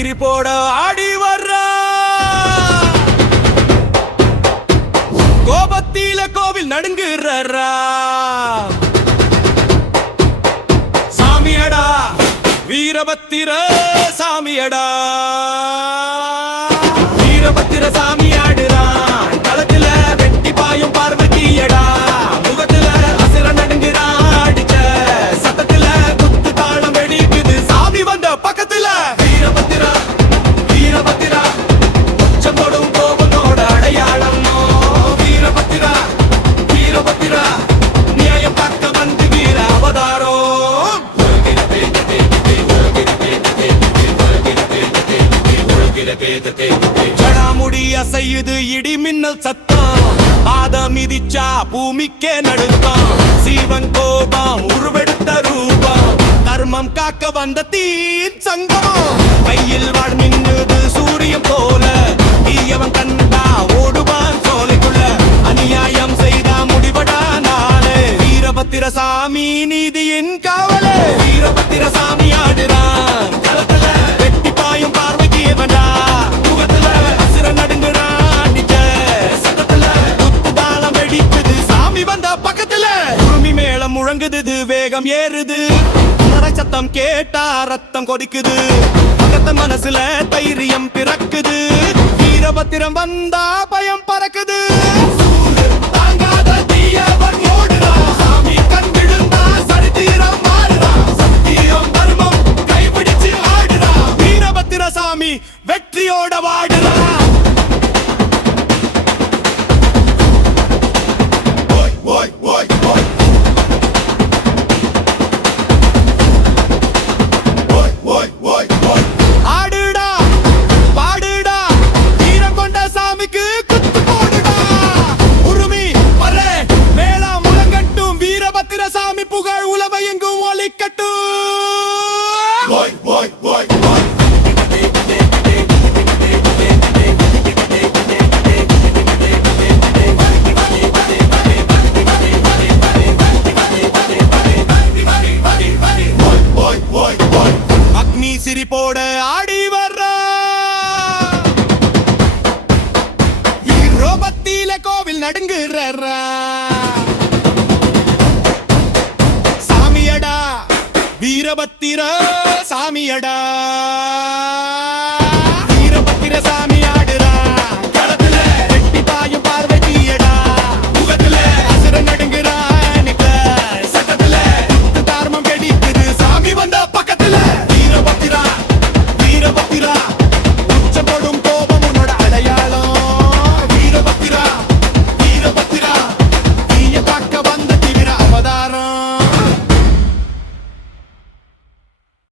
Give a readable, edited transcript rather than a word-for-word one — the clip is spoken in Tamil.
சிரிப்போட ஆடி வர்றா, கோபத்தில கோவில் நடுங்குறா. சாமியடா வீரபத்திர சாமியடா, வீரபத்திர சாமி ஆடுறான் களத்துல, வெட்டி பாயும் பார்வதியடா, முகத்துல அசுர நடுங்குறான், அடிச்ச சத்தத்துல குத்து தாளம் வெடிக்குது சாமி வந்த பக்கத்துல. வீரபத்திரா வீரபத்திரா உச்சம் போடும் கோபனோட அடையாளம். வீரபத்திரா வீரபத்திரா நியாயம் பார்க்க வந்து வீர அவதாரம். ஜடாமுடி அசையுது இடி மின்னல் சத்தம், பாத மிதிச்சா பூமிக்கே நடுக்கம். சீவன் கோபம் உருவெடுத்த ரூபம், கர்மம் காக்க வந்த தீர் சங்கம். கையில் வாழ் மின்னுது சூரியன் போல, ஈயவன் கண்டா ஓடுவான் சோலைக்குள்ள. அநியாயம் செய்தா முடிவடா நாளே, வீரபத்திர சாமி நீதியின் காவலே. வீரபத்திர சாமி ஆடுறான் களத்துல, வெட்டி பாயும் பார்வதியவன்டா, முகத்துல அசுர நடுங்குறான், அடிச்ச சத்தத்துல குத்து தாளம் வெடிக்குது சாமி வந்த பக்கத்துல. உருமி மேளம் முழங்குது வேகம் ஏறுது, சத்தம் கேட்டா ரத்தம் கொதிக்குது, பக்கத்த மனசுல தைரியம் பிறக்குது. வீரபத்திரம் வந்தா பயம் பறக்குது. வீரபத்திர சாமி வெற்றியோட வாடுறா. ஆடுடா பாடுடா வீரம் கொண்ட சாமிக்கு குத்து போடுடா. உருமி பரே மேளா முழங்கட்டும், வீரபத்திர சாமி புகழ் உலக எங்கும் ஒலிக்கட்டும். அக்னி சிரிப்போட ஆடி வர்றா, வீரபத்தில கோவில் நடுங்குறா. சாமியடா வீரபத்திர சாமியடா.